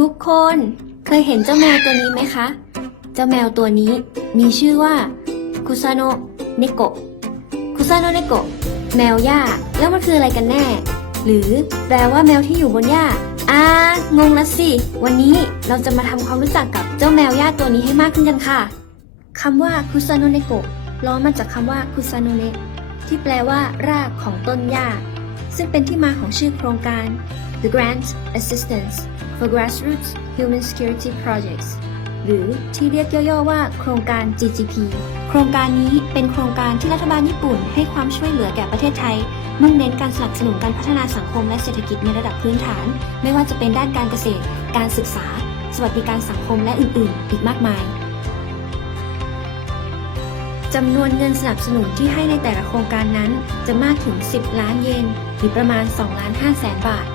ทุกคนเคยเห็นเจ้าแมวตัวนี้ไหมคะ เจ้าแมวตัวนี้มีชื่อว่าคุซาโนะเนโกะคุซาโนะเนโกะแมวหญ้าแล้วมันคืออะไรกันแน่ หรือแปลว่าแมวที่อยู่บนหญ้าอ่างงละสิ วันนี้เราจะมาทำความรู้จักกับเจ้าแมวหญ้าตัวนี้ให้มากขึ้นกันค่ะคำว่าคุซาโนะเนโกะล้อมาจากคำว่าคุซาโนะเนที่แปลว่ารากของต้นหญ้าซึ่งเป็นที่มาของชื่อโครงการ The Grant Assistance for Grassroots Human Security Projects หรือที่เรียกย่อๆว่าโครงการ GGP โครงการนี้เป็นโครงการที่รัฐบาลญี่ปุ่นให้ความช่วยเหลือแก่ประเทศไทย มุ่งเน้นการสนับสนุนการพัฒนาสังคมและเศรษฐกิจในระดับพื้นฐาน ไม่ว่าจะเป็นด้านการเกษตร การศึกษา สวัสดิการสังคมและอื่นๆ อีกมากมายจำนวนเงินสนับสนุนที่ให้ในแต่ละโครงการนั้น จะมากถึง 10 ล้านเยนหรือประมาณ2ล้าน5แสนบาท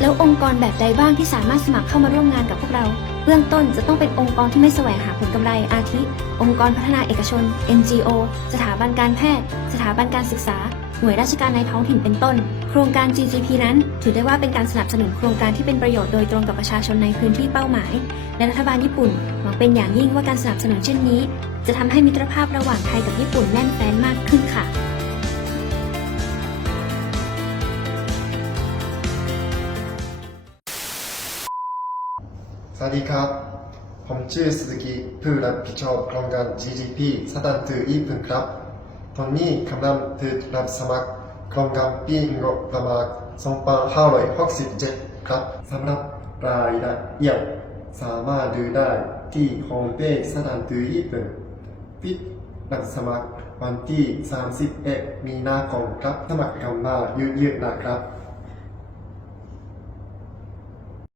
แล้วองค์กรแบบใดบ้างที่สามารถสมัครเข้ามาร่วมงานกับพวกเรา เบื้องต้นจะต้องเป็นองค์กรที่ไม่แสวงหาผลกำไรอาทิ องค์กรพัฒนาเอกชน NGO สถาบันการแพทย์ สถาบันการศึกษา หน่วยราชการในท้องถิ่นเป็นต้น โครงการ GGP นั้น ถือได้ว่าเป็นการสนับสนุนโครงการที่เป็นประโยชน์โดยตรงกับประชาชนในพื้นที่เป้าหมาย และรัฐบาลญี่ปุ่นหวังเป็นอย่างยิ่งว่าการสนับสนุนเช่นนี้ จะทำให้มิตรภาพระหว่างไทยกับญี่ปุ่นแน่นแฟ้นมากขึ้นค่ะ สวัสดีครับ ผมชื่อสุซุกิผู้รับผิดชอบโครงการ GGP สถานทูตญี่ปุ่นครับ ตอนนี้กำลังถูกรับสมัครโครงการปีงบประมาณ2567ครับสำหรับรายละเอียดสามารถดูได้ที่โฮมเพจสถานทูตญี่ปุ่นปิดรับสมัครวันที่ 31 มีนาคมครับ สมัครกันมาเยอะๆนะครับ